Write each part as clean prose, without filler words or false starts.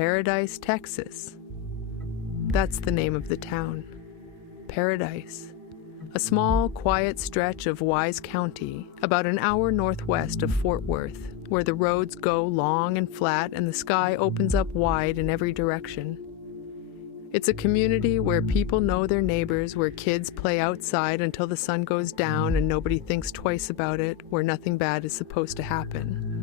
Paradise, Texas. That's the name of the town. Paradise. A small, quiet stretch of Wise County, about an hour northwest of Fort Worth, where the roads go long and flat and the sky opens up wide in every direction. It's a community where people know their neighbors, where kids play outside until the sun goes down and nobody thinks twice about it, where nothing bad is supposed to happen.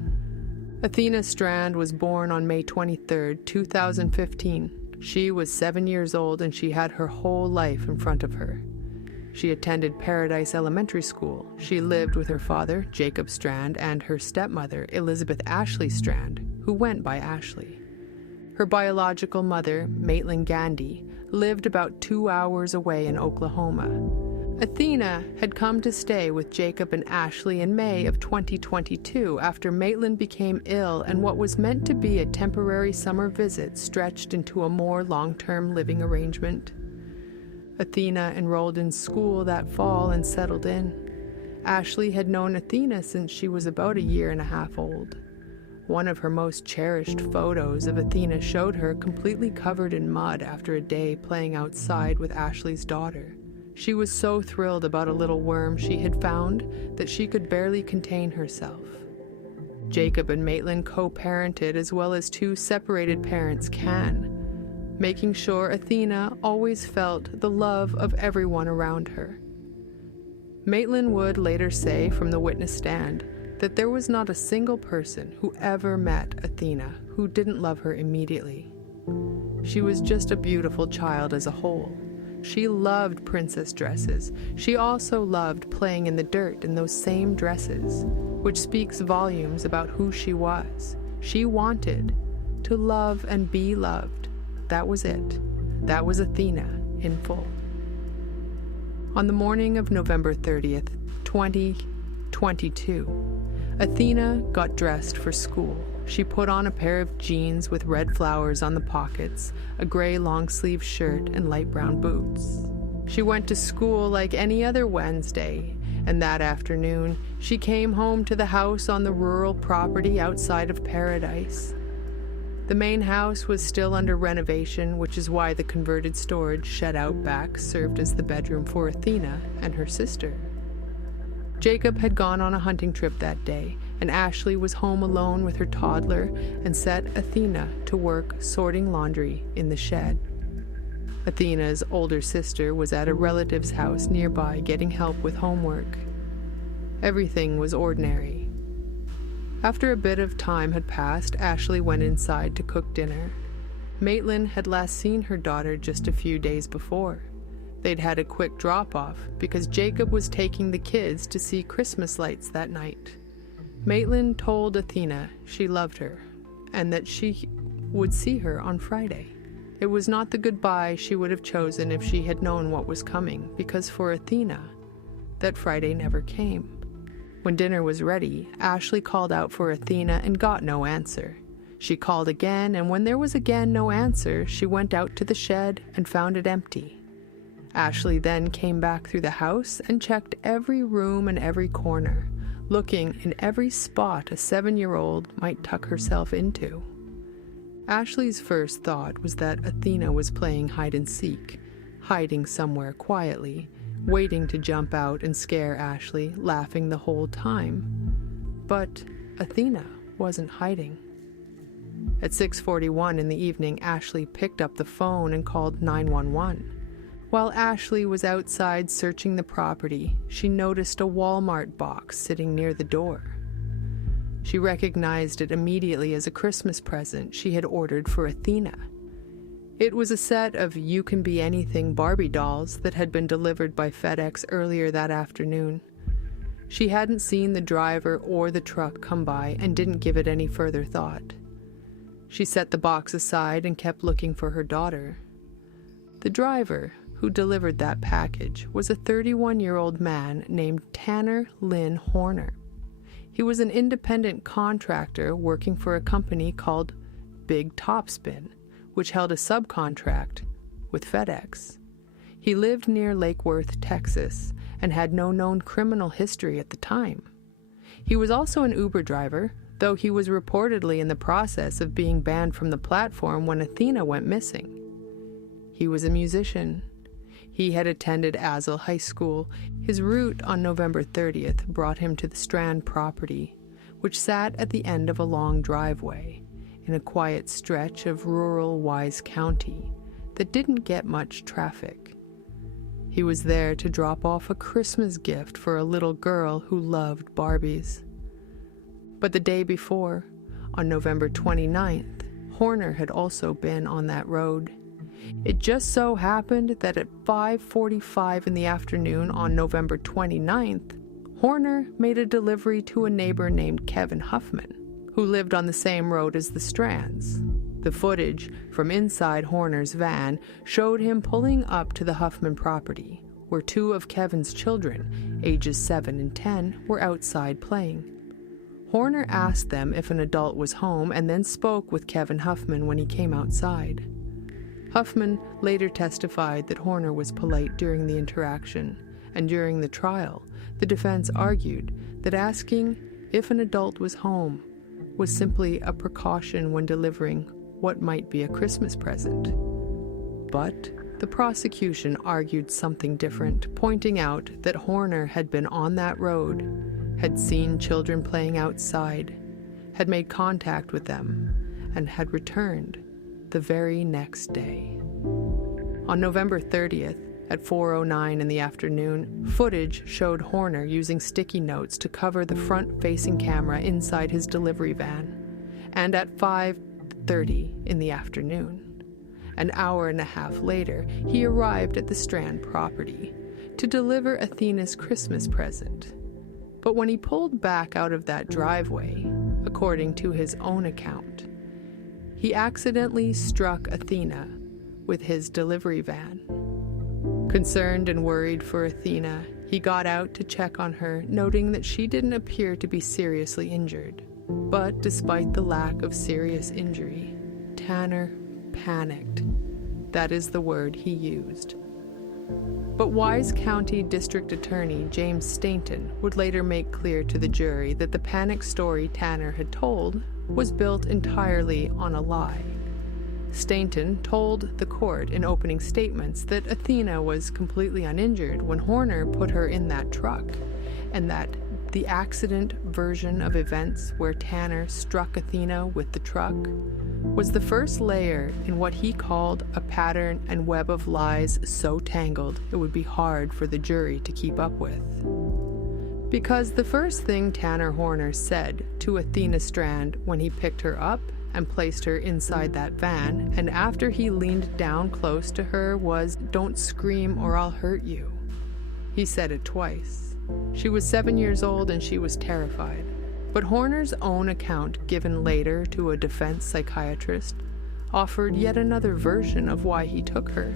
Athena Strand was born on May 23, 2015. She was 7 years old and she had her whole life in front of her. She attended Paradise Elementary School. She lived with her father, Jacob Strand, and her stepmother, Elizabeth Ashley Strand, who went by Ashley. Her biological mother, Maitland Gandy, lived about 2 hours away in Oklahoma. Athena had come to stay with Jacob and Ashley in May of 2022 after Maitland became ill and what was meant to be a temporary summer visit stretched into a more long-term living arrangement. Athena enrolled in school that fall and settled in. Ashley had known Athena since she was about 1.5 years old. One of her most cherished photos of Athena showed her completely covered in mud after a day playing outside with Ashley's daughter. She was so thrilled about a little worm she had found that she could barely contain herself. Jacob and Maitland co-parented as well as 2 separated parents can, making sure Athena always felt the love of everyone around her. Maitland would later say from the witness stand that there was not a single person who ever met Athena who didn't love her immediately. She was just a beautiful child as a whole. She loved princess dresses. She also loved playing in the dirt in those same dresses, which speaks volumes about who she was. She wanted to love and be loved. That was it. That was Athena in full. On the morning of November 30th, 2022, Athena got dressed for school. She put on a pair of jeans with red flowers on the pockets, a gray long-sleeve shirt, and light brown boots. She went to school like any other Wednesday, and that afternoon, she came home to the house on the rural property outside of Paradise. The main house was still under renovation, which is why the converted storage shed out back served as the bedroom for Athena and her sister. Jacob had gone on a hunting trip that day, and Ashley was home alone with her toddler and set Athena to work sorting laundry in the shed. Athena's older sister was at a relative's house nearby getting help with homework. Everything was ordinary. After a bit of time had passed, Ashley went inside to cook dinner. Maitland had last seen her daughter just a few days before. They'd had a quick drop-off because Jacob was taking the kids to see Christmas lights that night. Maitland told Athena she loved her and that she would see her on Friday. It was not the goodbye she would have chosen if she had known what was coming, because for Athena, that Friday never came. When dinner was ready, Ashley called out for Athena and got no answer. She called again, and when there was again no answer, she went out to the shed and found it empty. Ashley then came back through the house and checked every room and every corner, looking in every spot a 7-year-old might tuck herself into. Ashley's first thought was that Athena was playing hide-and-seek, hiding somewhere quietly, waiting to jump out and scare Ashley, laughing the whole time. But Athena wasn't hiding. At 6:41 in the evening, Ashley picked up the phone and called 911. While Ashley was outside searching the property, she noticed a Walmart box sitting near the door. She recognized it immediately as a Christmas present she had ordered for Athena. It was a set of You Can Be Anything Barbie dolls that had been delivered by FedEx earlier that afternoon. She hadn't seen the driver or the truck come by and didn't give it any further thought. She set the box aside and kept looking for her daughter. The driver who delivered that package was a 31-year-old man named Tanner Lynn Horner. He was an independent contractor working for a company called Big Topspin, which held a subcontract with FedEx. He lived near Lake Worth, Texas, and had no known criminal history at the time. He was also an Uber driver, though he was reportedly in the process of being banned from the platform when Athena went missing. He was a musician. He had attended Azle High School. His route on November 30th brought him to the Strand property, which sat at the end of a long driveway in a quiet stretch of rural Wise County that didn't get much traffic. He was there to drop off a Christmas gift for a little girl who loved Barbies. But the day before, on November 29th, Horner had also been on that road. It just so happened that at 5:45 in the afternoon on November 29th, Horner made a delivery to a neighbor named Kevin Huffman, who lived on the same road as the Strands. The footage from inside Horner's van showed him pulling up to the Huffman property, where two of Kevin's children, ages 7 and 10, were outside playing. Horner asked them if an adult was home and then spoke with Kevin Huffman when he came outside. Huffman later testified that Horner was polite during the interaction, and during the trial, the defense argued that asking if an adult was home was simply a precaution when delivering what might be a Christmas present. But the prosecution argued something different, pointing out that Horner had been on that road, had seen children playing outside, had made contact with them, and had returned the very next day. On November 30th, at 4:09 in the afternoon, footage showed Horner using sticky notes to cover the front-facing camera inside his delivery van, and at 5:30 in the afternoon, an hour and a half later, he arrived at the Strand property to deliver Athena's Christmas present. But when he pulled back out of that driveway, according to his own account, he accidentally struck Athena with his delivery van. Concerned and worried for Athena, he got out to check on her, noting that she didn't appear to be seriously injured. But despite the lack of serious injury, Tanner panicked. That is the word he used. But Wise County District Attorney James Stainton would later make clear to the jury that the panic story Tanner had told was built entirely on a lie. Stainton told the court in opening statements that Athena was completely uninjured when Horner put her in that truck, and that the accident version of events where Tanner struck Athena with the truck was the first layer in what he called a pattern and web of lies so tangled it would be hard for the jury to keep up with. Because the first thing Tanner Horner said to Athena Strand when he picked her up and placed her inside that van, and after he leaned down close to her, was, "Don't scream or I'll hurt you." He said it twice. She was 7 years old and she was terrified. But Horner's own account, given later to a defense psychiatrist, offered yet another version of why he took her.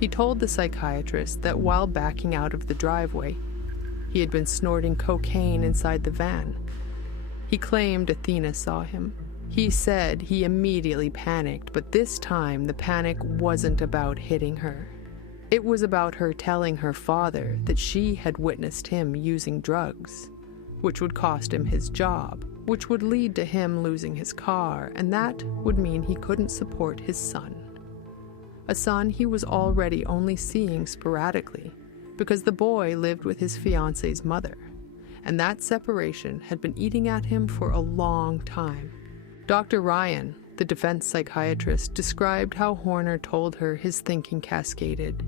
He told the psychiatrist that while backing out of the driveway, he had been snorting cocaine inside the van. He claimed Athena saw him. He said he immediately panicked, but this time the panic wasn't about hitting her. It was about her telling her father that she had witnessed him using drugs, which would cost him his job, which would lead to him losing his car, and that would mean he couldn't support his son. A son he was already only seeing sporadically, because the boy lived with his fiance's mother, and that separation had been eating at him for a long time. Dr. Ryan, the defense psychiatrist, described how Horner told her his thinking cascaded.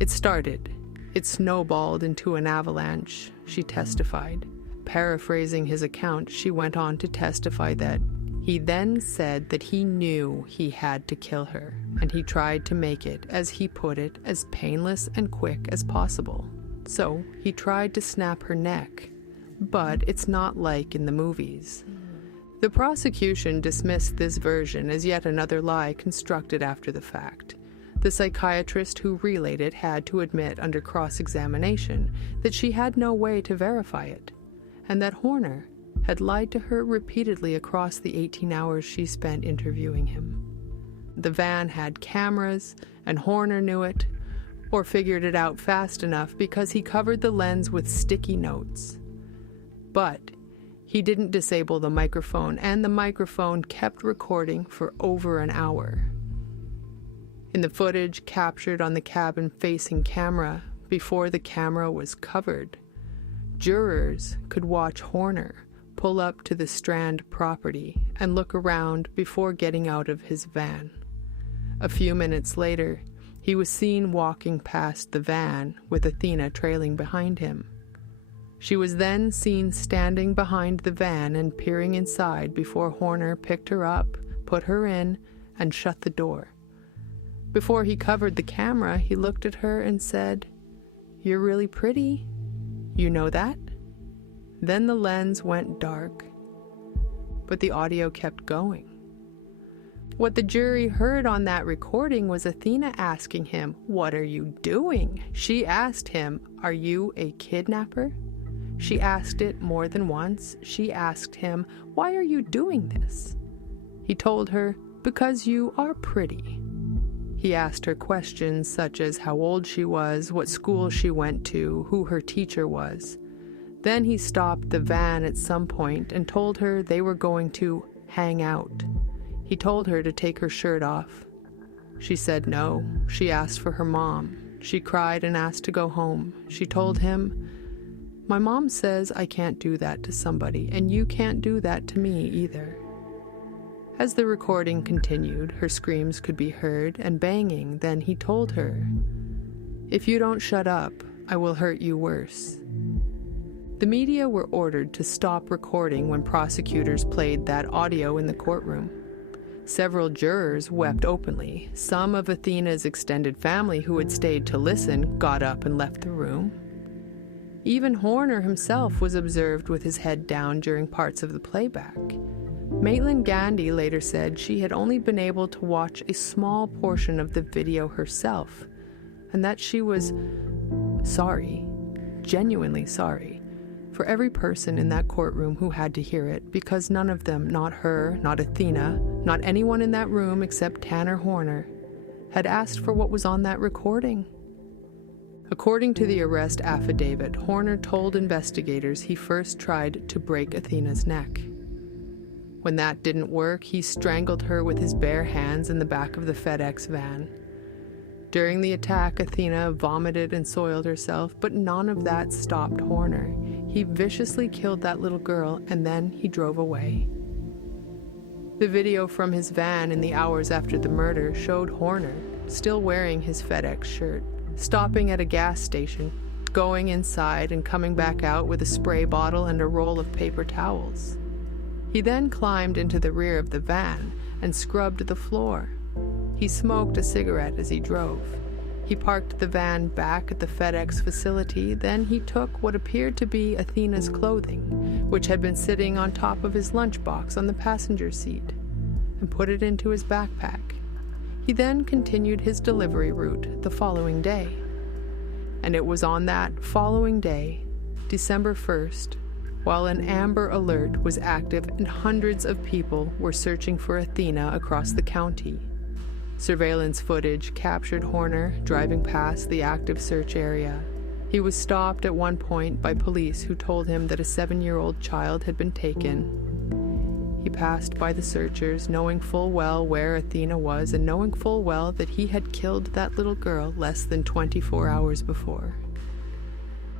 It started. It snowballed into an avalanche, she testified. Paraphrasing his account, she went on to testify that he then said that he knew he had to kill her, and he tried to make it, as he put it, as painless and quick as possible. So he tried to snap her neck, but it's not like in the movies. The prosecution dismissed this version as yet another lie constructed after the fact. The psychiatrist who relayed it had to admit under cross-examination that she had no way to verify it, and that Horner had lied to her repeatedly across the 18 hours she spent interviewing him. The van had cameras, and Horner knew it, or figured it out fast enough because he covered the lens with sticky notes. But He didn't disable the microphone, and the microphone kept recording for over an hour. In the footage captured on the cabin-facing camera, before the camera was covered, jurors could watch Horner pull up to the Strand property and look around before getting out of his van. A few minutes later, he was seen walking past the van with Athena trailing behind him. She was then seen standing behind the van and peering inside before Horner picked her up, put her in, and shut the door. Before he covered the camera, he looked at her and said, "You're really pretty. You know that?" Then the lens went dark, but the audio kept going. What the jury heard on that recording was Athena asking him, "What are you doing?" She asked him, "Are you a kidnapper?" She asked it more than once. She asked him, "Why are you doing this?" He told her, "Because you are pretty." He asked her questions such as how old she was, what school she went to, who her teacher was. Then he stopped the van at some point and told her they were going to hang out. He told her to take her shirt off. She said no. She asked for her mom. She cried and asked to go home. She told him, "My mom says I can't do that to somebody, and you can't do that to me either." As the recording continued, her screams could be heard and banging. Then he told her, "If you don't shut up, I will hurt you worse." The media were ordered to stop recording when prosecutors played that audio in the courtroom. Several jurors wept openly. Some of Athena's extended family who had stayed to listen got up and left the room. Even Horner himself was observed with his head down during parts of the playback. Maitland Gandhi later said she had only been able to watch a small portion of the video herself, and that she was sorry, genuinely sorry, for every person in that courtroom who had to hear it, because none of them, not her, not Athena, not anyone in that room except Tanner Horner, had asked for what was on that recording. According to the arrest affidavit, Horner told investigators he first tried to break Athena's neck. When that didn't work, he strangled her with his bare hands in the back of the FedEx van. During the attack, Athena vomited and soiled herself, but none of that stopped Horner. He viciously killed that little girl, and then he drove away. The video from his van in the hours after the murder showed Horner, still wearing his FedEx shirt, stopping at a gas station, going inside and coming back out with a spray bottle and a roll of paper towels. He then climbed into the rear of the van and scrubbed the floor. He smoked a cigarette as he drove. He parked the van back at the FedEx facility. Then he took what appeared to be Athena's clothing, which had been sitting on top of his lunchbox on the passenger seat, and put it into his backpack. He then continued his delivery route the following day. And it was on that following day, December 1st, while an Amber Alert was active and hundreds of people were searching for Athena across the county. Surveillance footage captured Horner driving past the active search area. He was stopped at one point by police who told him that a 7-year-old child had been taken. He passed by the searchers, knowing full well where Athena was and knowing full well that he had killed that little girl less than 24 hours before.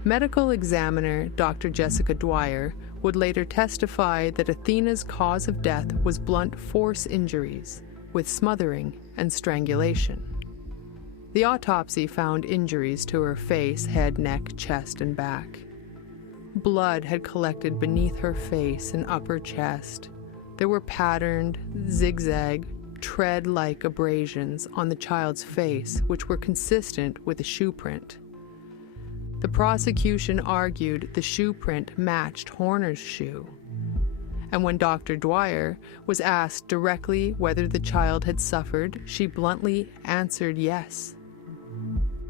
Medical examiner Dr. Jessica Dwyer would later testify that Athena's cause of death was blunt force injuries, with smothering and strangulation. The autopsy found injuries to her face, head, neck, chest, and back. Blood had collected beneath her face and upper chest. There were patterned, zigzag, tread-like abrasions on the child's face, which were consistent with a shoe print. The prosecution argued the shoe print matched Horner's shoe. And when Dr. Dwyer was asked directly whether the child had suffered, she bluntly answered yes.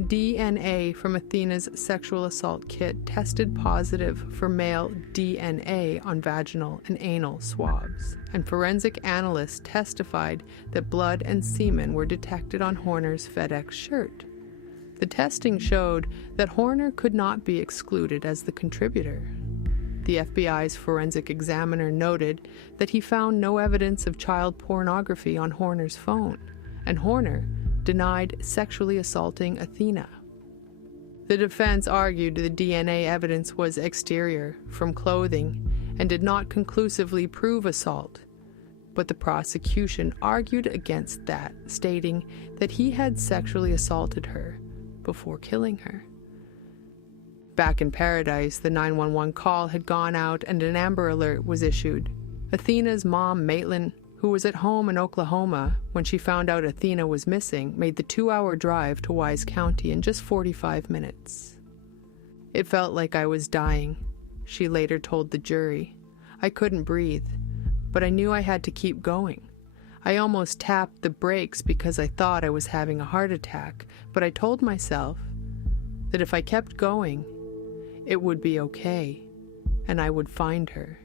DNA from Athena's sexual assault kit tested positive for male DNA on vaginal and anal swabs, and forensic analysts testified that blood and semen were detected on Horner's FedEx shirt. The testing showed that Horner could not be excluded as the contributor. The FBI's forensic examiner noted that he found no evidence of child pornography on Horner's phone, and Horner denied sexually assaulting Athena. The defense argued the DNA evidence was exterior, from clothing, and did not conclusively prove assault. But the prosecution argued against that, stating that he had sexually assaulted her before killing her. Back in Paradise, the 911 call had gone out and an Amber Alert was issued. Athena's mom, Maitland, who was at home in Oklahoma when she found out Athena was missing, made the 2-hour drive to Wise County in just 45 minutes. "It felt like I was dying," she later told the jury. "I couldn't breathe, but I knew I had to keep going. I almost tapped the brakes because I thought I was having a heart attack, but I told myself that if I kept going, it would be okay, and I would find her."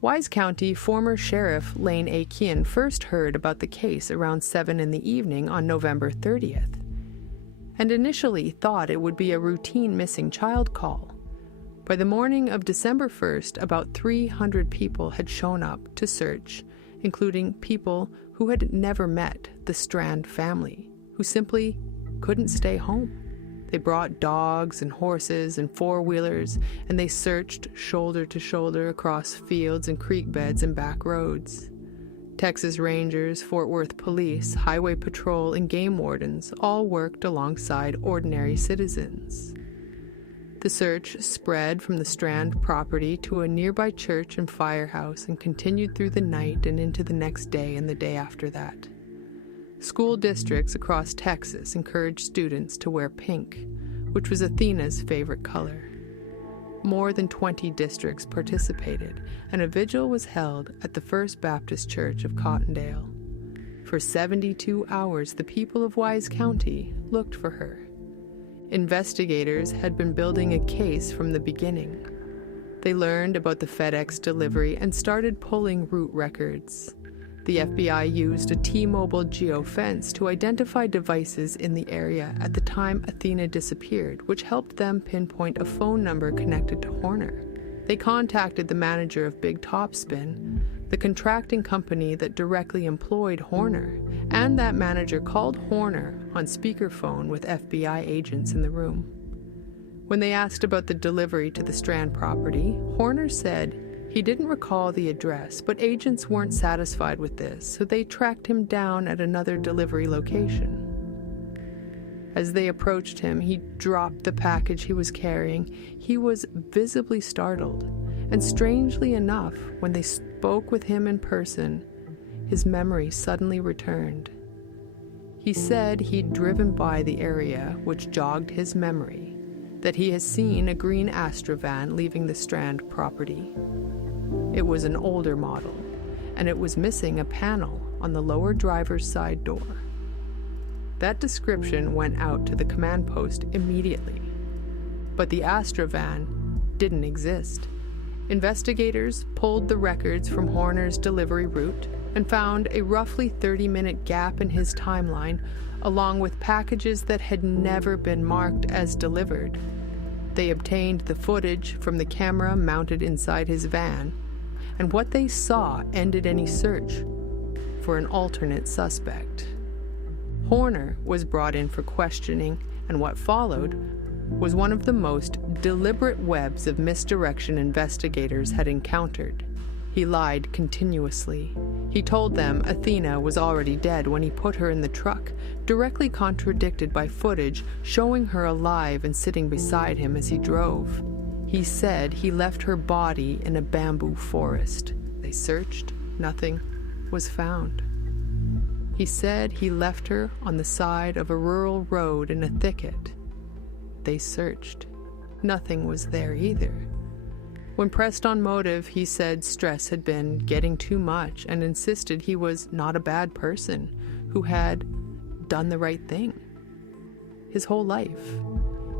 Wise County former Sheriff Lane A. Kean first heard about the case around 7 in the evening on November 30th, and initially thought it would be a routine missing child call. By the morning of December 1st, about 300 people had shown up to search, including people who had never met the Strand family, who simply couldn't stay home. They brought dogs and horses and four-wheelers, and they searched shoulder to shoulder across fields and creek beds and back roads. Texas Rangers, Fort Worth Police, Highway Patrol, and game wardens all worked alongside ordinary citizens. The search spread from the Strand property to a nearby church and firehouse and continued through the night and into the next day and the day after that. School districts across Texas encouraged students to wear pink, which was Athena's favorite color. More than 20 districts participated, and a vigil was held at the First Baptist Church of Cottondale. For 72 hours, the people of Wise County looked for her. Investigators had been building a case from the beginning. They learned about the FedEx delivery and started pulling route records. The FBI used a T-Mobile geofence to identify devices in the area at the time Athena disappeared, which helped them pinpoint a phone number connected to Horner. They contacted the manager of Big Topspin, the contracting company that directly employed Horner, and that manager called Horner on speakerphone with FBI agents in the room. When they asked about the delivery to the Strand property, Horner said he didn't recall the address, but agents weren't satisfied with this, so they tracked him down at another delivery location. As they approached him, he dropped the package he was carrying. He was visibly startled, and strangely enough, when they spoke with him in person, his memory suddenly returned. He said he'd driven by the area, which jogged his memory, that he has seen a green Astra van leaving the Strand property. It was an older model, and it was missing a panel on the lower driver's side door. That description went out to the command post immediately, but the Astra van didn't exist. Investigators pulled the records from Horner's delivery route and found a roughly 30-minute gap in his timeline, along with packages that had never been marked as delivered. They obtained the footage from the camera mounted inside his van, and what they saw ended any search for an alternate suspect. Horner was brought in for questioning, and what followed was one of the most deliberate webs of misdirection investigators had encountered. He lied continuously. He told them Athena was already dead when he put her in the truck, directly contradicted by footage showing her alive and sitting beside him as he drove. He said he left her body in a bamboo forest. They searched. Nothing was found. He said he left her on the side of a rural road in a thicket. They searched. Nothing was there either. When pressed on motive, he said stress had been getting too much and insisted he was not a bad person who had done the right thing his whole life.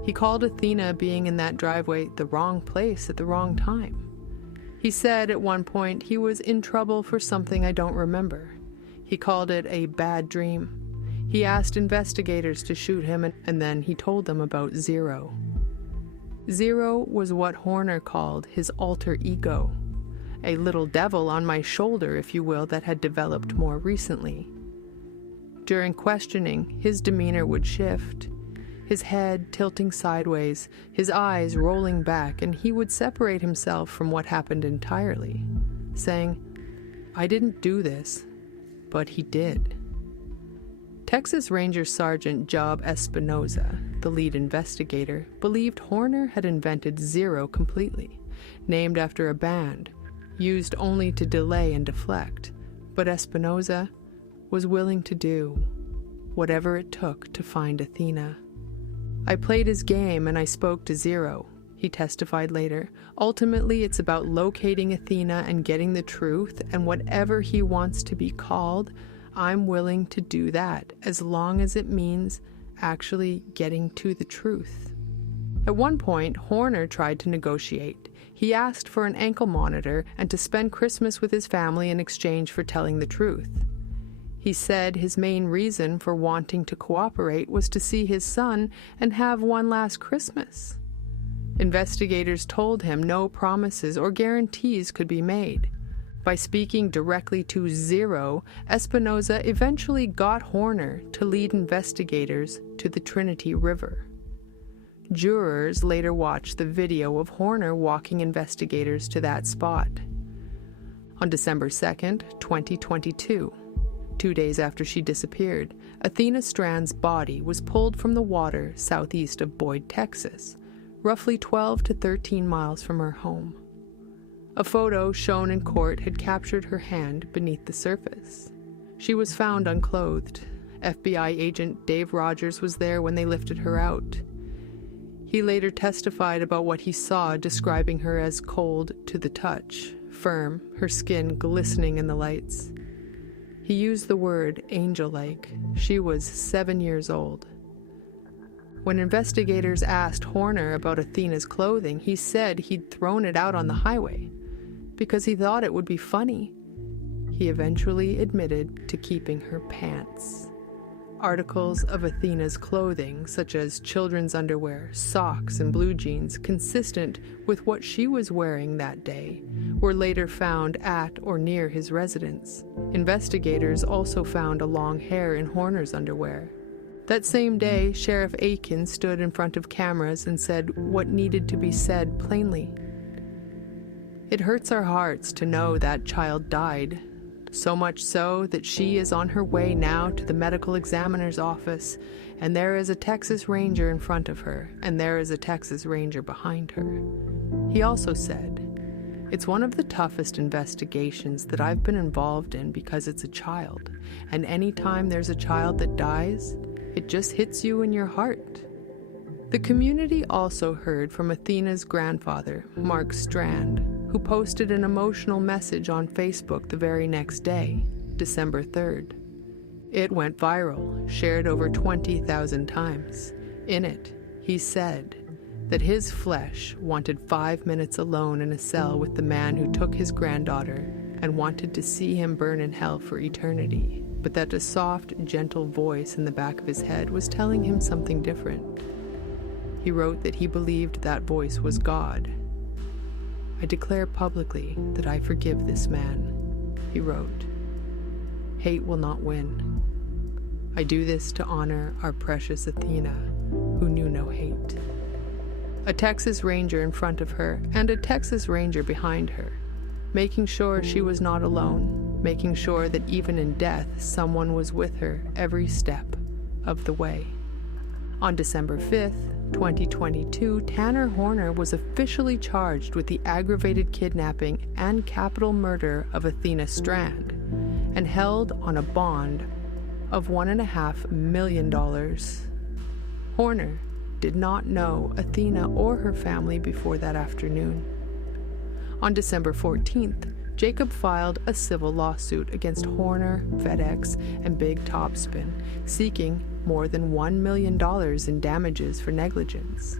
He called Athena being in that driveway the wrong place at the wrong time. He said at one point he was in trouble for something I don't remember. He called it a bad dream. He asked investigators to shoot him, and then he told them about Zero. Zero was what Horner called his alter ego, a little devil on my shoulder, if you will, that had developed more recently. During questioning, his demeanor would shift, his head tilting sideways, his eyes rolling back, and he would separate himself from what happened entirely, saying, "I didn't do this, but he did." Texas Ranger Sergeant Job Espinoza, the lead investigator, believed Horner had invented Zero completely, named after a band, used only to delay and deflect, but Espinoza was willing to do whatever it took to find Athena. "I played his game and I spoke to Zero," he testified later. "Ultimately, it's about locating Athena and getting the truth, and whatever he wants to be called, I'm willing to do that, as long as it means actually getting to the truth." At one point, Horner tried to negotiate. He asked for an ankle monitor and to spend Christmas with his family in exchange for telling the truth. He said his main reason for wanting to cooperate was to see his son and have one last Christmas. Investigators told him no promises or guarantees could be made. By speaking directly to Zero, Espinoza eventually got Horner to lead investigators to the Trinity River. Jurors later watched the video of Horner walking investigators to that spot. On December 2nd, 2022, 2 days after she disappeared, Athena Strand's body was pulled from the water southeast of Boyd, Texas, roughly 12 to 13 miles from her home. A photo shown in court had captured her hand beneath the surface. She was found unclothed. FBI agent Dave Rogers was there when they lifted her out. He later testified about what he saw, describing her as cold to the touch, firm, her skin glistening in the lights. He used the word angel-like. She was 7 years old. When investigators asked Horner about Athena's clothing, he said he'd thrown it out on the highway because he thought it would be funny. He eventually admitted to keeping her pants. Articles of Athena's clothing, such as children's underwear, socks, and blue jeans, consistent with what she was wearing that day, were later found at or near his residence. Investigators also found a long hair in Horner's underwear. That same day, Sheriff Aiken stood in front of cameras and said what needed to be said plainly. "It hurts our hearts to know that child died, so much so that she is on her way now to the medical examiner's office, and there is a Texas Ranger in front of her, and there is a Texas Ranger behind her." He also said, "It's one of the toughest investigations that I've been involved in because it's a child, and any time there's a child that dies, it just hits you in your heart." The community also heard from Athena's grandfather, Mark Strand, who posted an emotional message on Facebook the very next day, December 3rd. It went viral, shared over 20,000 times. In it, he said that his flesh wanted 5 minutes alone in a cell with the man who took his granddaughter and wanted to see him burn in hell for eternity, but that a soft, gentle voice in the back of his head was telling him something different. He wrote that he believed that voice was God. "I declare publicly that I forgive this man," he wrote. "Hate will not win. I do this to honor our precious Athena, who knew no hate." A Texas Ranger in front of her and a Texas Ranger behind her, making sure she was not alone, making sure that even in death someone was with her every step of the way. On December 5th, 2022, Tanner Horner was officially charged with the aggravated kidnapping and capital murder of Athena Strand and held on a bond of $1.5 million. Horner did not know Athena or her family before that afternoon. On December 14th, Jacob filed a civil lawsuit against Horner, FedEx, and Big Topspin, seeking more than $1 million in damages for negligence.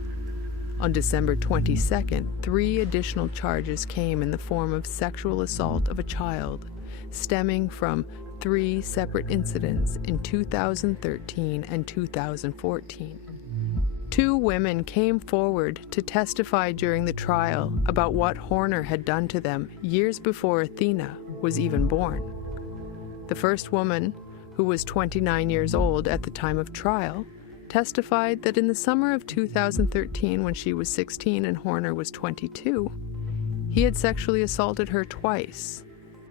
On December 22nd, 3 additional charges came in the form of sexual assault of a child, stemming from 3 separate incidents in 2013 and 2014. 2 women came forward to testify during the trial about what Horner had done to them years before Athena was even born. The first woman, who was 29 years old at the time of trial, testified that in the summer of 2013, when she was 16 and Horner was 22, he had sexually assaulted her twice.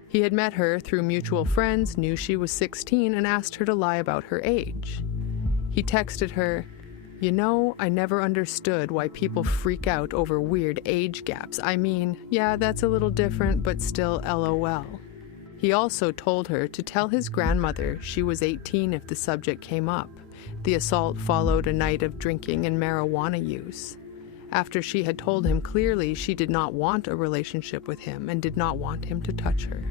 He had met her through mutual friends, knew she was 16, and asked her to lie about her age. He texted her, "You know, I never understood why people freak out over weird age gaps. I mean, yeah, that's a little different, but still LOL." He also told her to tell his grandmother she was 18 if the subject came up. The assault followed a night of drinking and marijuana use. After she had told him clearly she did not want a relationship with him and did not want him to touch her.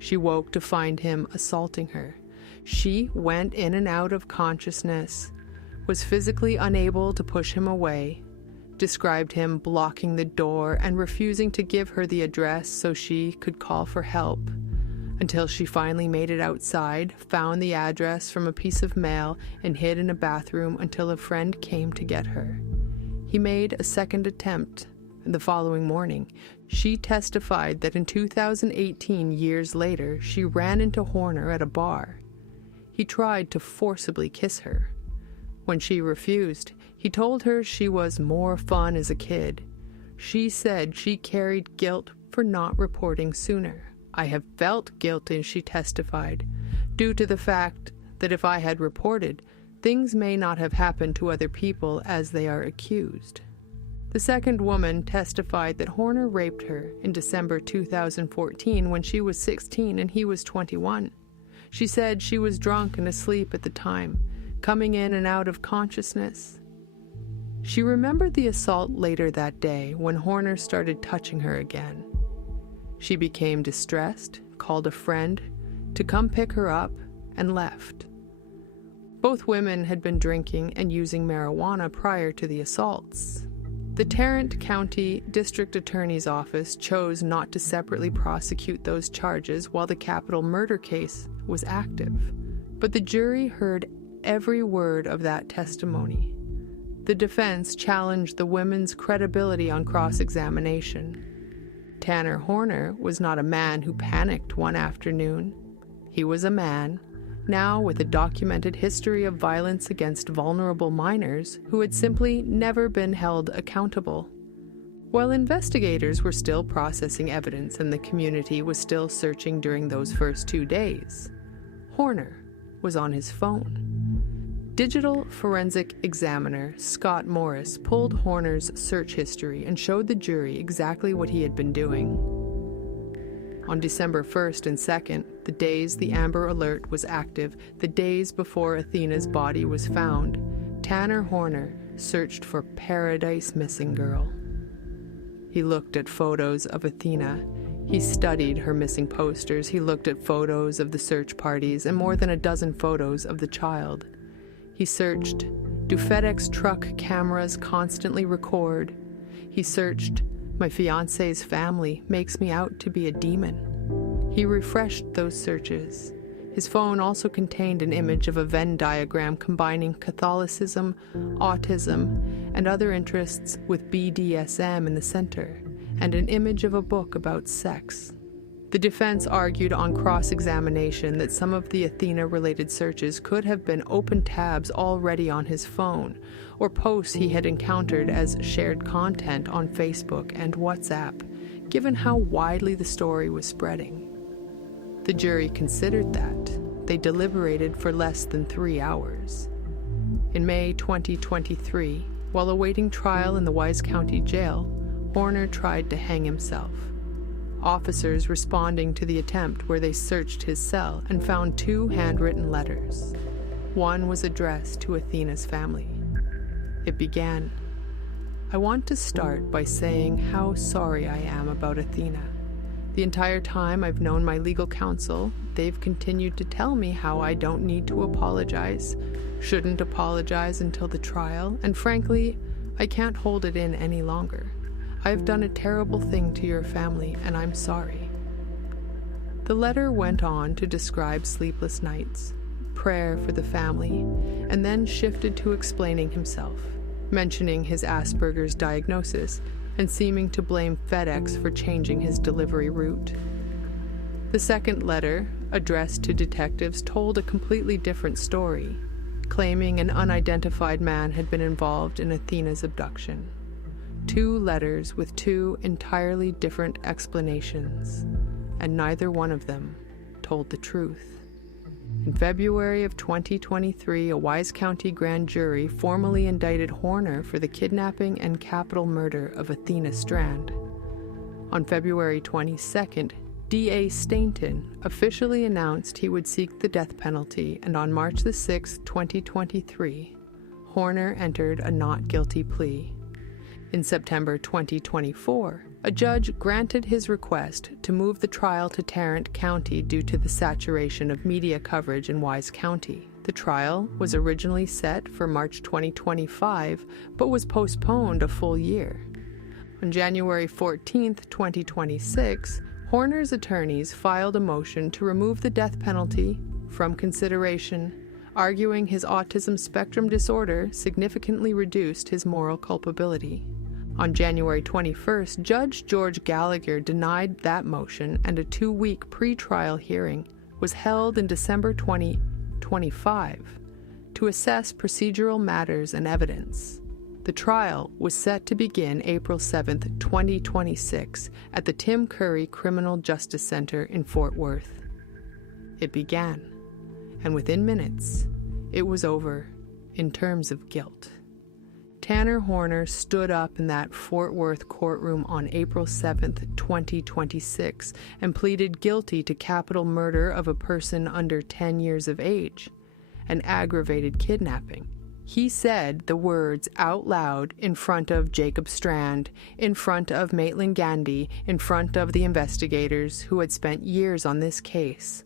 She woke to find him assaulting her. She went in and out of consciousness, was physically unable to push him away, described him blocking the door and refusing to give her the address so she could call for help, until she finally made it outside, found the address from a piece of mail, and hid in a bathroom until a friend came to get her. He made a second attempt, and the following morning, she testified that in 2018, years later, she ran into Horner at a bar. He tried to forcibly kiss her. When she refused, he told her she was more fun as a kid. She said she carried guilt for not reporting sooner. "I have felt guilty," she testified, "due to the fact that if I had reported, things may not have happened to other people as they are accused." The second woman testified that Horner raped her in December 2014 when she was 16 and he was 21. She said she was drunk and asleep at the time, coming in and out of consciousness. She remembered the assault later that day when Horner started touching her again. She became distressed, called a friend to come pick her up, and left. Both women had been drinking and using marijuana prior to the assaults. The Tarrant County District Attorney's Office chose not to separately prosecute those charges while the capital murder case was active, but the jury heard every word of that testimony. The defense challenged the women's credibility on cross-examination. Tanner Horner was not a man who panicked one afternoon. He was a man, now with a documented history of violence against vulnerable minors, who had simply never been held accountable. While investigators were still processing evidence and the community was still searching during those first 2 days, Horner was on his phone. Digital forensic examiner Scott Morris pulled Horner's search history and showed the jury exactly what he had been doing. On December 1st and 2nd, the days the Amber Alert was active, the days before Athena's body was found, Tanner Horner searched for Paradise Missing Girl. He looked at photos of Athena. He studied her missing posters. He looked at photos of the search parties and more than a dozen photos of the child. He searched, do FedEx truck cameras constantly record? He searched, my fiancé's family makes me out to be a demon. He refreshed those searches. His phone also contained an image of a Venn diagram combining Catholicism, autism, and other interests with BDSM in the center, and an image of a book about sex. The defense argued on cross-examination that some of the Athena-related searches could have been open tabs already on his phone, or posts he had encountered as shared content on Facebook and WhatsApp, given how widely the story was spreading. The jury considered that. They deliberated for less than 3 hours. In May 2023, while awaiting trial in the Wise County Jail, Horner tried to hang himself. Officers responding to the attempt where they searched his cell and found 2 handwritten letters. One was addressed to Athena's family. It began, "I want to start by saying how sorry I am about Athena. The entire time I've known my legal counsel, they've continued to tell me how I don't need to apologize, shouldn't apologize until the trial, and frankly, I can't hold it in any longer. I've done a terrible thing to your family, and I'm sorry." The letter went on to describe sleepless nights, prayer for the family, and then shifted to explaining himself. mentioning his Asperger's diagnosis and seeming to blame FedEx for changing his delivery route. The second letter, addressed to detectives, told a completely different story, claiming an unidentified man had been involved in Athena's abduction. 2 letters with 2 entirely different explanations, and neither one of them told the truth. In February of 2023, a Wise County grand jury formally indicted Horner for the kidnapping and capital murder of Athena Strand. On February 22nd, D.A. Stainton officially announced he would seek the death penalty, and on March 6, 2023, Horner entered a not guilty plea. In September 2024, a judge granted his request to move the trial to Tarrant County due to the saturation of media coverage in Wise County. The trial was originally set for March 2025, but was postponed a full year. On January 14, 2026, Horner's attorneys filed a motion to remove the death penalty from consideration, arguing his autism spectrum disorder significantly reduced his moral culpability. On January 21st, Judge George Gallagher denied that motion, and a 2-week pre-trial hearing was held in December 2025 to assess procedural matters and evidence. The trial was set to begin April 7, 2026, at the Tim Curry Criminal Justice Center in Fort Worth. It began, and within minutes, it was over in terms of guilt. Tanner Horner stood up in that Fort Worth courtroom on April 7, 2026, and pleaded guilty to capital murder of a person under 10 years of age and aggravated kidnapping. He said the words out loud in front of Jacob Strand, in front of Maitland Gandy, in front of the investigators who had spent years on this case,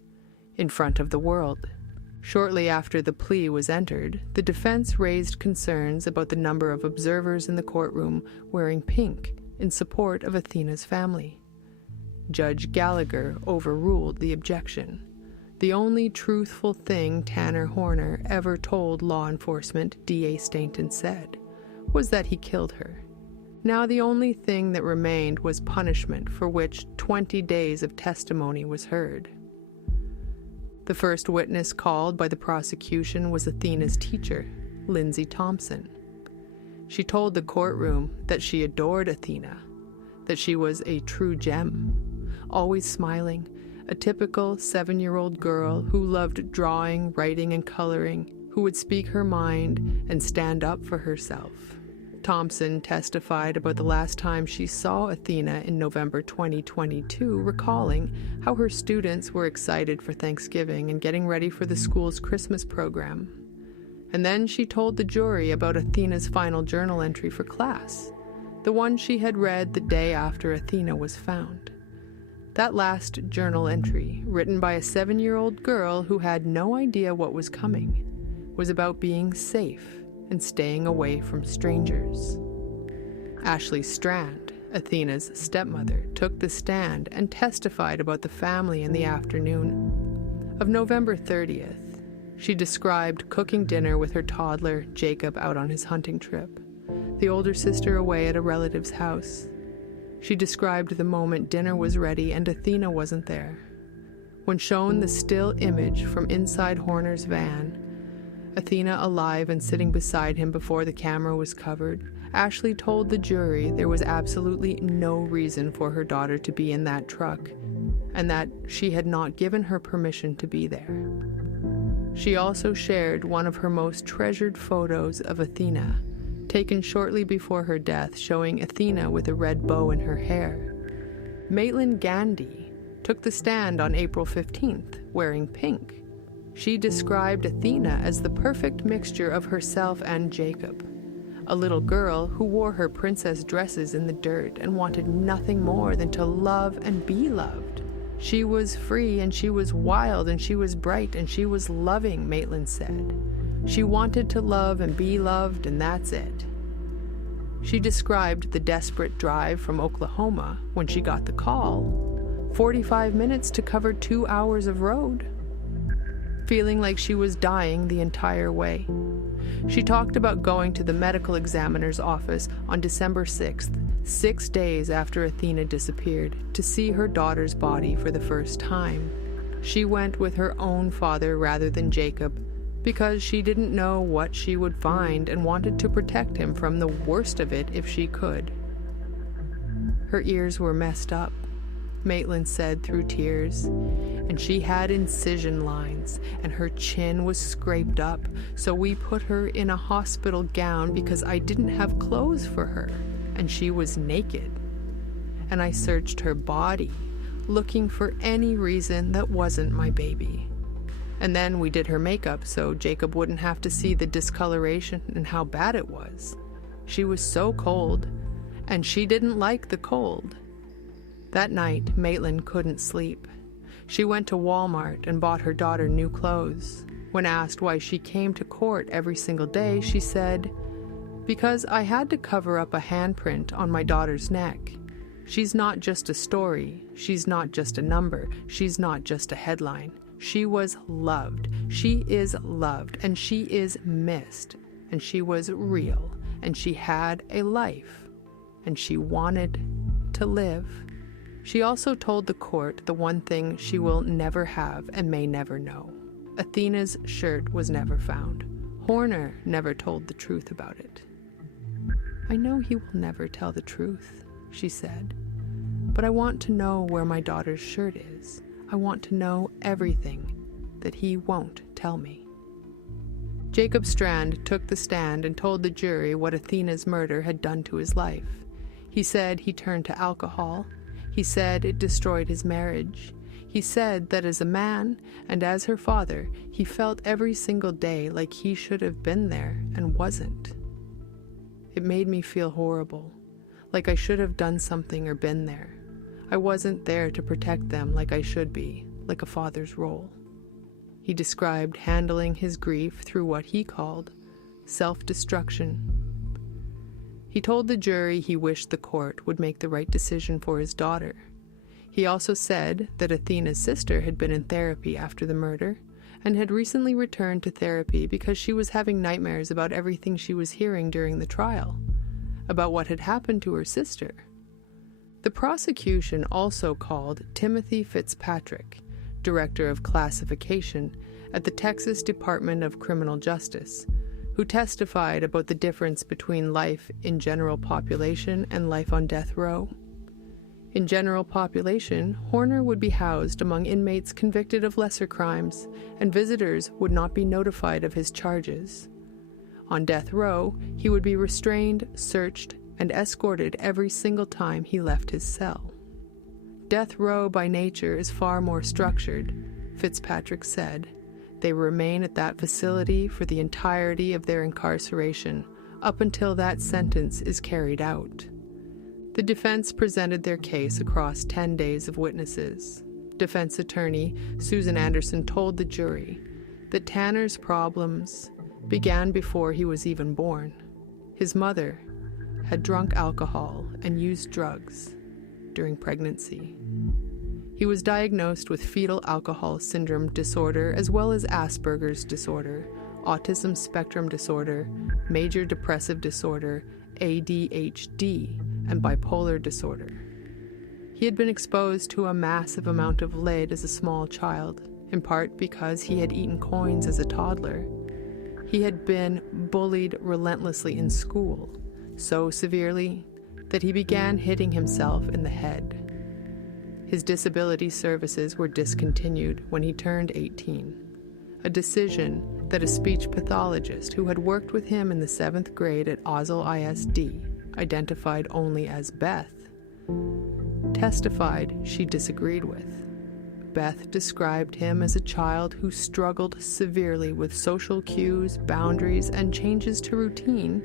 in front of the world. Shortly after the plea was entered, the defense raised concerns about the number of observers in the courtroom wearing pink in support of Athena's family. Judge Gallagher overruled the objection. The only truthful thing Tanner Horner ever told law enforcement, D.A. Stainton said, was that he killed her. Now the only thing that remained was punishment, for which 20 days of testimony was heard. The first witness called by the prosecution was Athena's teacher, Lindsay Thompson. She told the courtroom that she adored Athena, that she was a true gem, always smiling, a typical 7-year-old girl who loved drawing, writing, and coloring, who would speak her mind and stand up for herself. Thompson testified about the last time she saw Athena in November 2022, recalling how her students were excited for Thanksgiving and getting ready for the school's Christmas program. And then she told the jury about Athena's final journal entry for class, the one she had read the day after Athena was found. That last journal entry, written by a 7-year-old girl who had no idea what was coming, was about being safe and staying away from strangers. Ashley Strand, Athena's stepmother, took the stand and testified about the family in the afternoon of November 30th. She described cooking dinner with her toddler, Jacob, out on his hunting trip, the older sister away at a relative's house. She described the moment dinner was ready and Athena wasn't there. When shown the still image from inside Horner's van, Athena alive and sitting beside him before the camera was covered, Ashley told the jury there was absolutely no reason for her daughter to be in that truck, and that she had not given her permission to be there. She also shared one of her most treasured photos of Athena, taken shortly before her death, showing Athena with a red bow in her hair. Maitland Gandy took the stand on April 15th, wearing pink. She described Athena as the perfect mixture of herself and Jacob, a little girl who wore her princess dresses in the dirt and wanted nothing more than to love and be loved. She was free and she was wild and she was bright and she was loving, Maitland said. She wanted to love and be loved, and that's it. She described the desperate drive from Oklahoma when she got the call, 45 minutes to cover 2 hours of road, feeling like she was dying the entire way. She talked about going to the medical examiner's office on December 6th, 6 days after Athena disappeared, to see her daughter's body for the first time. She went with her own father rather than Jacob, because she didn't know what she would find and wanted to protect him from the worst of it if she could. Her ears were messed up, Maitland said through tears, and she had incision lines, and her chin was scraped up, so we put her in a hospital gown because I didn't have clothes for her, and she was naked. And I searched her body, looking for any reason that wasn't my baby. And then we did her makeup so Jacob wouldn't have to see the discoloration and how bad it was. She was so cold, and she didn't like the cold. That night, Maitland couldn't sleep. She went to Walmart and bought her daughter new clothes. When asked why she came to court every single day, she said, "Because I had to cover up a handprint on my daughter's neck. She's not just a story. She's not just a number. She's not just a headline. She was loved. She is loved, and she is missed. And she was real, and she had a life, and she wanted to live." She also told the court the one thing she will never have and may never know. Athena's shirt was never found. Horner never told the truth about it. "I know he will never tell the truth," she said, "but I want to know where my daughter's shirt is. I want to know everything that he won't tell me." Jacob Strand took the stand and told the jury what Athena's murder had done to his life. He said he turned to alcohol. He said it destroyed his marriage. He said that as a man and as her father, he felt every single day like he should have been there and wasn't. It made me feel horrible, like I should have done something or been there. I wasn't there to protect them like I should be, like a father's role. He described handling his grief through what he called self-destruction. He told the jury he wished the court would make the right decision for his daughter. He also said that Athena's sister had been in therapy after the murder and had recently returned to therapy because she was having nightmares about everything she was hearing during the trial, about what had happened to her sister. The prosecution also called Timothy Fitzpatrick, Director of Classification at the Texas Department of Criminal Justice, who testified about the difference between life in general population and life on death row. In general population, Horner would be housed among inmates convicted of lesser crimes, and visitors would not be notified of his charges. On death row, he would be restrained, searched, and escorted every single time he left his cell. Death row by nature is far more structured, Fitzpatrick said. They remain at that facility for the entirety of their incarceration, up until that sentence is carried out. The defense presented their case across 10 days of witnesses. Defense attorney Susan Anderson told the jury that Tanner's problems began before he was even born. His mother had drunk alcohol and used drugs during pregnancy. He was diagnosed with fetal alcohol syndrome disorder as well as Asperger's disorder, autism spectrum disorder, major depressive disorder, ADHD, and bipolar disorder. He had been exposed to a massive amount of lead as a small child, in part because he had eaten coins as a toddler. He had been bullied relentlessly in school, so severely that he began hitting himself in the head. His disability services were discontinued when he turned 18, a decision that a speech pathologist who had worked with him in the 7th grade at Ozell ISD, identified only as Beth, testified she disagreed with. Beth described him as a child who struggled severely with social cues, boundaries, and changes to routine,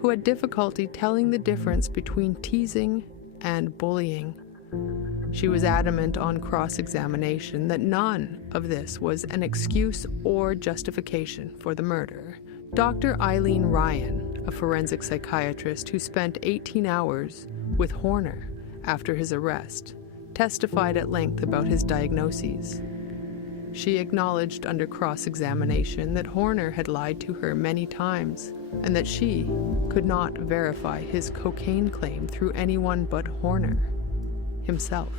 who had difficulty telling the difference between teasing and bullying. She was adamant on cross-examination that none of this was an excuse or justification for the murder. Dr. Eileen Ryan, a forensic psychiatrist who spent 18 hours with Horner after his arrest, testified at length about his diagnoses. She acknowledged under cross-examination that Horner had lied to her many times and that she could not verify his cocaine claim through anyone but Horner himself.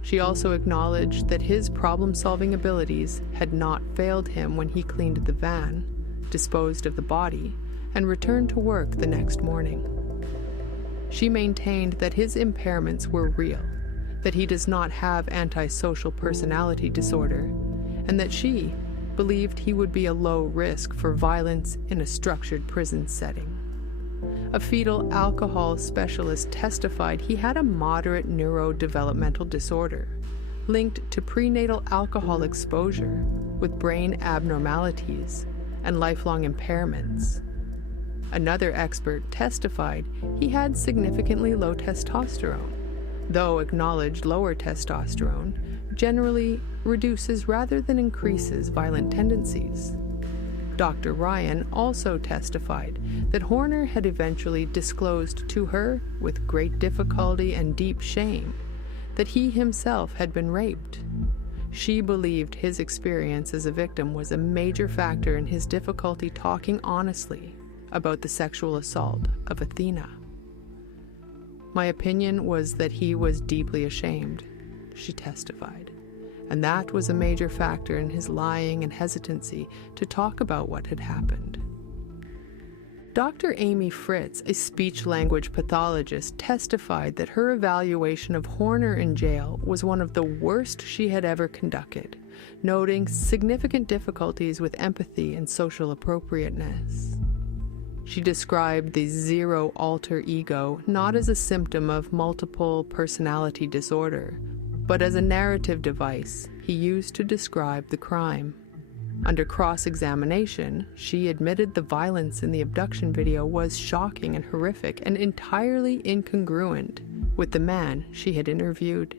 She also acknowledged that his problem-solving abilities had not failed him when he cleaned the van, disposed of the body, and returned to work the next morning. She maintained that his impairments were real, that he does not have antisocial personality disorder, and that she believed he would be a low risk for violence in a structured prison setting. A fetal alcohol specialist testified he had a moderate neurodevelopmental disorder linked to prenatal alcohol exposure with brain abnormalities and lifelong impairments. Another expert testified he had significantly low testosterone, though acknowledged lower testosterone generally reduces rather than increases violent tendencies. Dr. Ryan also testified that Horner had eventually disclosed to her, with great difficulty and deep shame, that he himself had been raped. She believed his experience as a victim was a major factor in his difficulty talking honestly about the sexual assault of Athena. My opinion was that he was deeply ashamed, she testified, and that was a major factor in his lying and hesitancy to talk about what had happened. Dr. Amy Fritz, a speech-language pathologist, testified that her evaluation of Horner in jail was one of the worst she had ever conducted, noting significant difficulties with empathy and social appropriateness. She described the zero alter ego not as a symptom of multiple personality disorder, but as a narrative device he used to describe the crime. Under cross-examination, she admitted the violence in the abduction video was shocking and horrific and entirely incongruent with the man she had interviewed.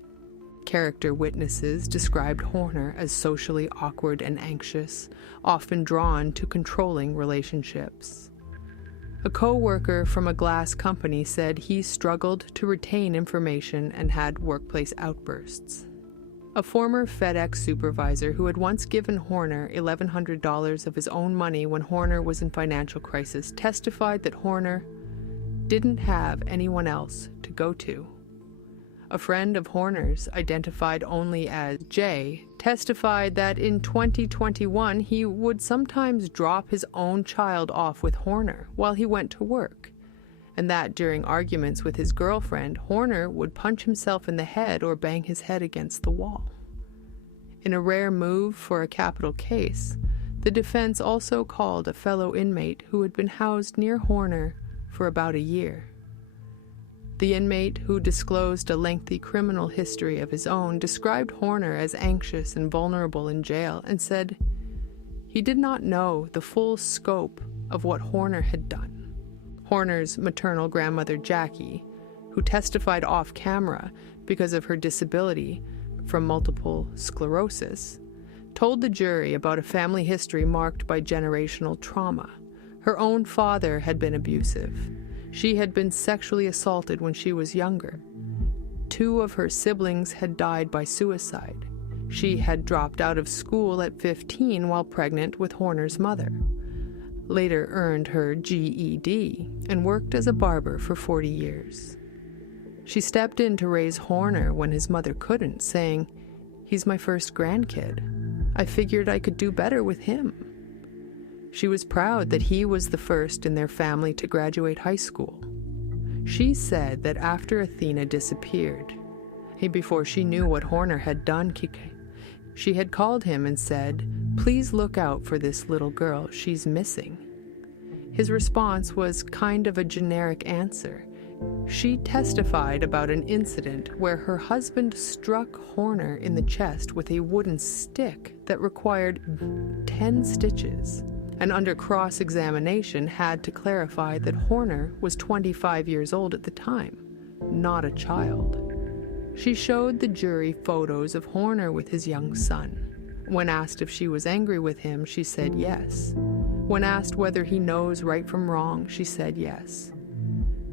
Character witnesses described Horner as socially awkward and anxious, often drawn to controlling relationships. A co-worker from a glass company said he struggled to retain information and had workplace outbursts. A former FedEx supervisor who had once given Horner $1,100 of his own money when Horner was in financial crisis testified that Horner didn't have anyone else to go to. A friend of Horner's, identified only as Jay, testified that in 2021 he would sometimes drop his own child off with Horner while he went to work, and that during arguments with his girlfriend, Horner would punch himself in the head or bang his head against the wall. In a rare move for a capital case, the defense also called a fellow inmate who had been housed near Horner for about a year. The inmate, who disclosed a lengthy criminal history of his own, described Horner as anxious and vulnerable in jail and said he did not know the full scope of what Horner had done. Horner's maternal grandmother, Jackie, who testified off-camera because of her disability from multiple sclerosis, told the jury about a family history marked by generational trauma. Her own father had been abusive. She had been sexually assaulted when she was younger. 2 of her siblings had died by suicide. She had dropped out of school at 15 while pregnant with Horner's mother. Later earned her GED and worked as a barber for 40 years. She stepped in to raise Horner when his mother couldn't, saying, "He's my first grandkid. I figured I could do better with him." She was proud that he was the first in their family to graduate high school. She said that after Athena disappeared, before she knew what Horner had done, she had called him and said, "Please look out for this little girl, she's missing." His response was kind of a generic answer. She testified about an incident where her husband struck Horner in the chest with a wooden stick that required 10 stitches, and under cross-examination had to clarify that Horner was 25 years old at the time, not a child. She showed the jury photos of Horner with his young son. When asked if she was angry with him, she said yes. When asked whether he knows right from wrong, she said yes.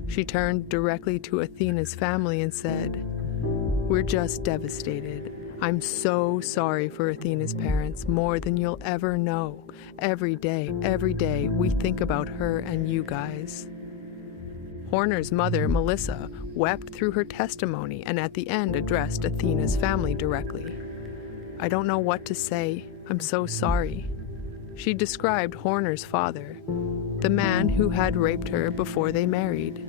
She turned directly to Athena's family and said, "We're just devastated. I'm so sorry for Athena's parents, more than you'll ever know. Every day, we think about her and you guys. Horner's mother, Melissa, wept through her testimony and at the end addressed Athena's family directly. I don't know what to say. I'm so sorry. She described Horner's father, the man who had raped her before they married,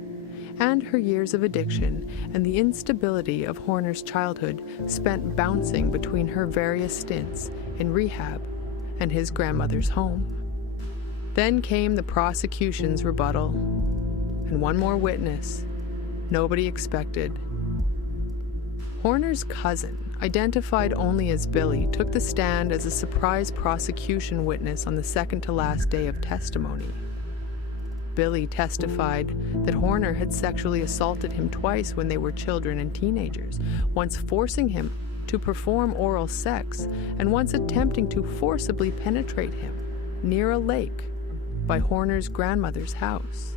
and her years of addiction and the instability of Horner's childhood spent bouncing between her various stints in rehab and his grandmother's home. Then came the prosecution's rebuttal, and one more witness nobody expected. Horner's cousin, identified only as Billy, took the stand as a surprise prosecution witness on the second-to-last day of testimony. Billy testified that Horner had sexually assaulted him twice when they were children and teenagers, once forcing him to perform oral sex and once attempting to forcibly penetrate him near a lake by Horner's grandmother's house.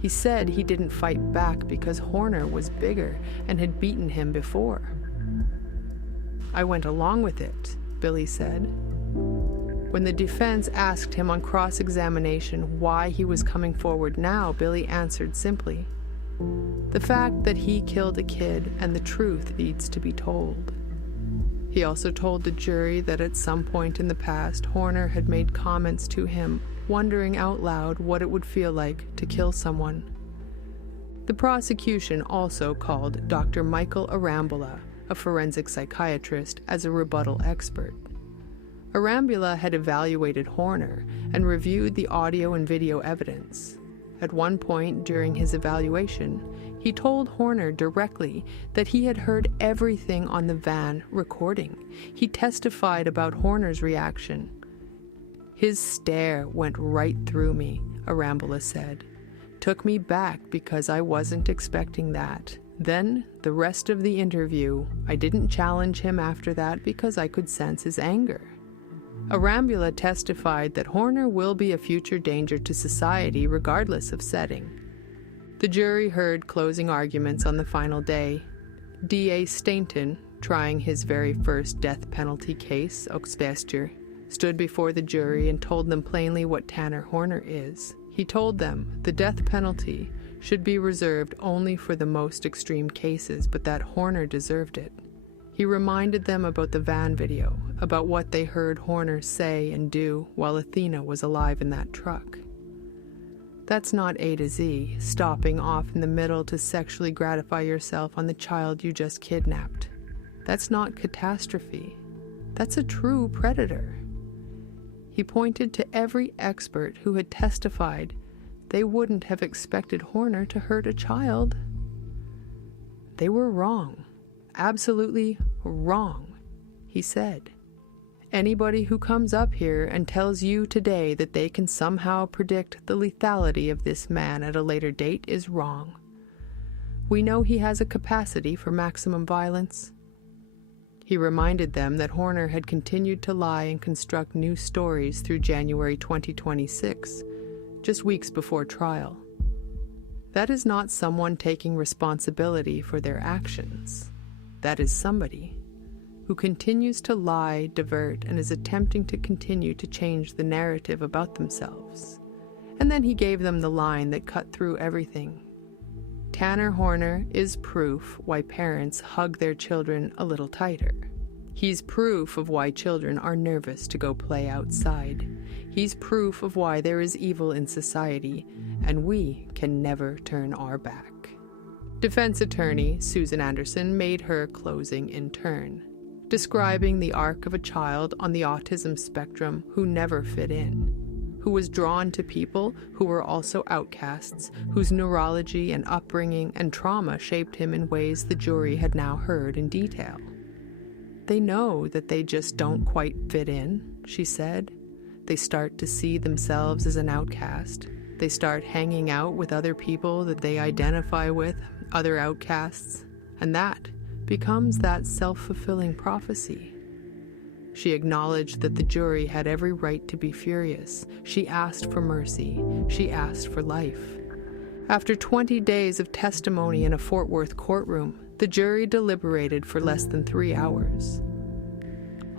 He said he didn't fight back because Horner was bigger and had beaten him before. I went along with it, Billy said. When the defense asked him on cross-examination why he was coming forward now, Billy answered simply, "The fact that he killed a kid and the truth needs to be told." He also told the jury that at some point in the past, Horner had made comments to him, wondering out loud what it would feel like to kill someone. The prosecution also called Dr. Michael Arambula, a forensic psychiatrist, as a rebuttal expert. Arambula had evaluated Horner and reviewed the audio and video evidence. At one point during his evaluation, he told Horner directly that he had heard everything on the van recording. He testified about Horner's reaction. "His stare went right through me," Arambula said. "Took me back because I wasn't expecting that. Then, the rest of the interview, I didn't challenge him after that because I could sense his anger." Arambula testified that Horner will be a future danger to society regardless of setting. The jury heard closing arguments on the final day. D.A. Stainton, trying his very first death penalty case, Oxbester, stood before the jury and told them plainly what Tanner Horner is. He told them the death penalty should be reserved only for the most extreme cases, but that Horner deserved it. He reminded them about the van video, about what they heard Horner say and do while Athena was alive in that truck. That's not A to Z, stopping off in the middle to sexually gratify yourself on the child you just kidnapped. That's not catastrophe. That's a true predator. He pointed to every expert who had testified they wouldn't have expected Horner to hurt a child. They were wrong. Absolutely wrong, he said. Anybody who comes up here and tells you today that they can somehow predict the lethality of this man at a later date is wrong. We know he has a capacity for maximum violence. He reminded them that Horner had continued to lie and construct new stories through January 2026, just weeks before trial. That is not someone taking responsibility for their actions. That is somebody who continues to lie, divert, and is attempting to continue to change the narrative about themselves. And then he gave them the line that cut through everything. Tanner Horner is proof why parents hug their children a little tighter. He's proof of why children are nervous to go play outside. He's proof of why there is evil in society, and we can never turn our back. Defense attorney Susan Anderson made her closing in turn, describing the arc of a child on the autism spectrum who never fit in, who was drawn to people who were also outcasts, whose neurology and upbringing and trauma shaped him in ways the jury had now heard in detail. They know that they just don't quite fit in, she said. They start to see themselves as an outcast. They start hanging out with other people that they identify with, other outcasts, and that becomes that self-fulfilling prophecy. She acknowledged that the jury had every right to be furious. She asked for mercy. She asked for life. After 20 days of testimony in a Fort Worth courtroom, The jury deliberated for less than 3 hours.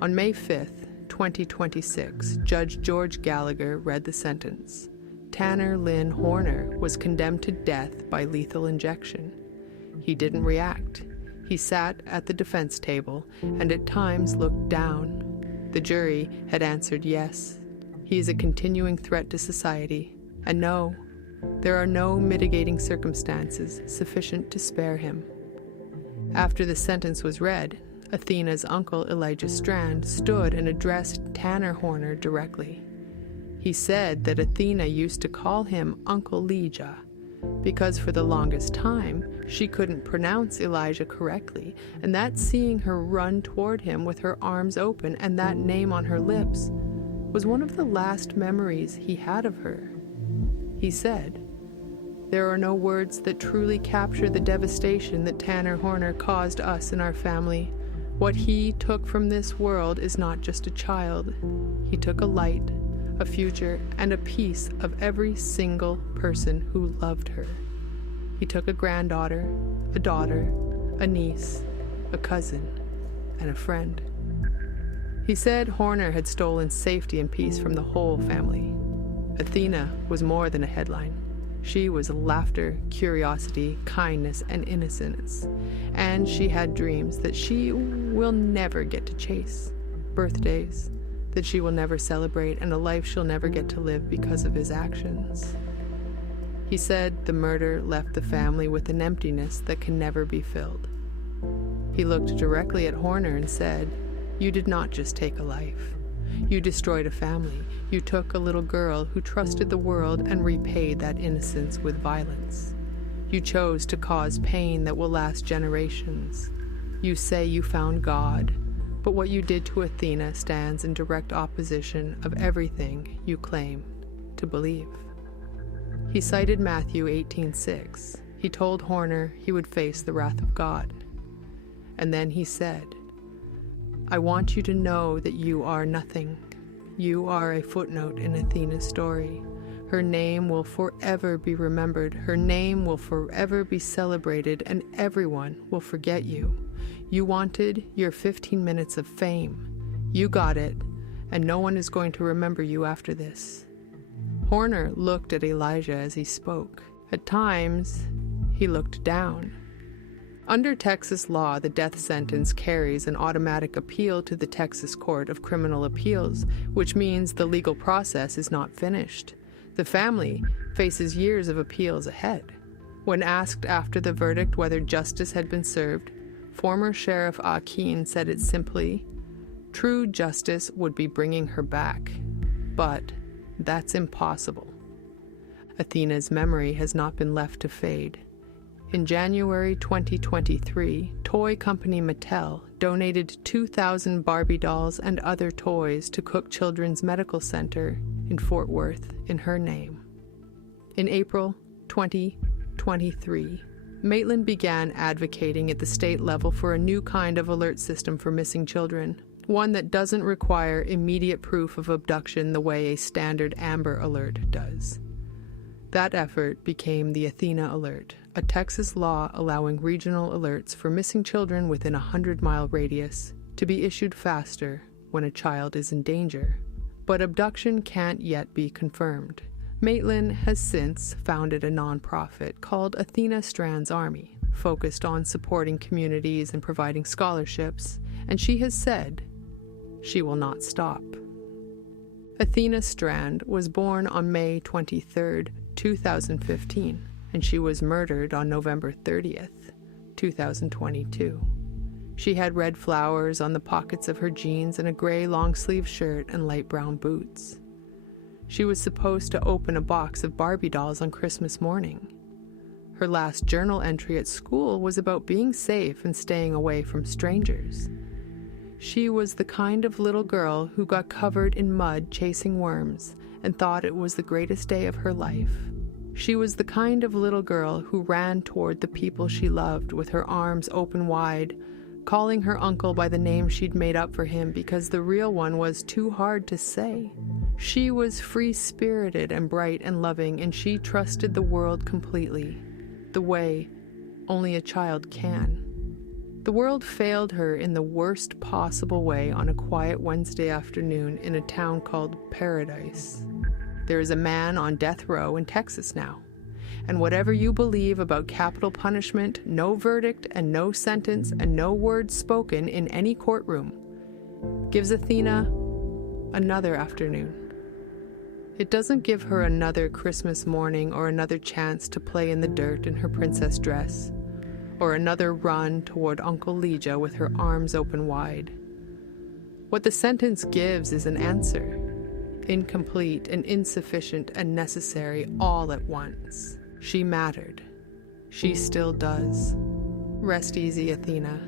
On May 5th, 2026, Judge George Gallagher read the sentence. Tanner Lynn Horner was condemned to death by lethal injection. He didn't react. He sat at the defense table and at times looked down. The jury had answered yes. He is a continuing threat to society. And no, there are no mitigating circumstances sufficient to spare him. After the sentence was read, Athena's uncle Elijah Strand stood and addressed Tanner Horner directly. He said that Athena used to call him Uncle Elijah because for the longest time she couldn't pronounce Elijah correctly, and that seeing her run toward him with her arms open and that name on her lips was one of the last memories he had of her. He said, "There are no words that truly capture the devastation that Tanner Horner caused us and our family. What he took from this world is not just a child. He took a light, a future, and a piece of every single person who loved her. He took a granddaughter, a daughter, a niece, a cousin, and a friend." He said Horner had stolen safety and peace from the whole family. Athena was more than a headline. She was laughter, curiosity, kindness, and innocence. And she had dreams that she will never get to chase, birthdays that she will never celebrate, and a life she'll never get to live because of his actions. He said the murder left the family with an emptiness that can never be filled. He looked directly at Horner and said, "You did not just take a life. You destroyed a family. You took a little girl who trusted the world and repaid that innocence with violence. You chose to cause pain that will last generations. You say you found God, but what you did to Athena stands in direct opposition of everything you claim to believe." He cited Matthew 18:6. He told Horner he would face the wrath of God. And then he said, "I want you to know that you are nothing. You are a footnote in Athena's story. Her name will forever be remembered. Her name will forever be celebrated, and everyone will forget you. You wanted your 15 minutes of fame. You got it, and no one is going to remember you after this." Horner looked at Elijah as he spoke. At times, he looked down. Under Texas law, the death sentence carries an automatic appeal to the Texas Court of Criminal Appeals, which means the legal process is not finished. The family faces years of appeals ahead. When asked after the verdict whether justice had been served, former Sheriff Akin said it simply, "True justice would be bringing her back. But that's impossible." Athena's memory has not been left to fade. In January 2023, toy company Mattel donated 2,000 Barbie dolls and other toys to Cook Children's Medical Center in Fort Worth in her name. In April 2023, Maitland began advocating at the state level for a new kind of alert system for missing children, one that doesn't require immediate proof of abduction the way a standard Amber Alert does. That effort became the Athena Alert, a Texas law allowing regional alerts for missing children within a 100-mile radius to be issued faster when a child is in danger. But abduction can't yet be confirmed. Maitland has since founded a nonprofit called Athena Strand's Army, focused on supporting communities and providing scholarships, and she has said she will not stop. Athena Strand was born on May 23, 2015, and she was murdered on November 30th, 2022. She had red flowers on the pockets of her jeans and a gray long-sleeve shirt and light brown boots. She was supposed to open a box of Barbie dolls on Christmas morning. Her last journal entry at school was about being safe and staying away from strangers. She was the kind of little girl who got covered in mud chasing worms and thought it was the greatest day of her life. She was the kind of little girl who ran toward the people she loved with her arms open wide, calling her uncle by the name she'd made up for him because the real one was too hard to say. She was free-spirited and bright and loving, and she trusted the world completely, the way only a child can. The world failed her in the worst possible way on a quiet Wednesday afternoon in a town called Paradise. There is a man on death row in Texas now. And whatever you believe about capital punishment, no verdict and no sentence and no words spoken in any courtroom gives Athena another afternoon. It doesn't give her another Christmas morning or another chance to play in the dirt in her princess dress, or another run toward Uncle Legia with her arms open wide. What the sentence gives is an answer, incomplete and insufficient and necessary all at once. She mattered. She still does. Rest easy, Athena.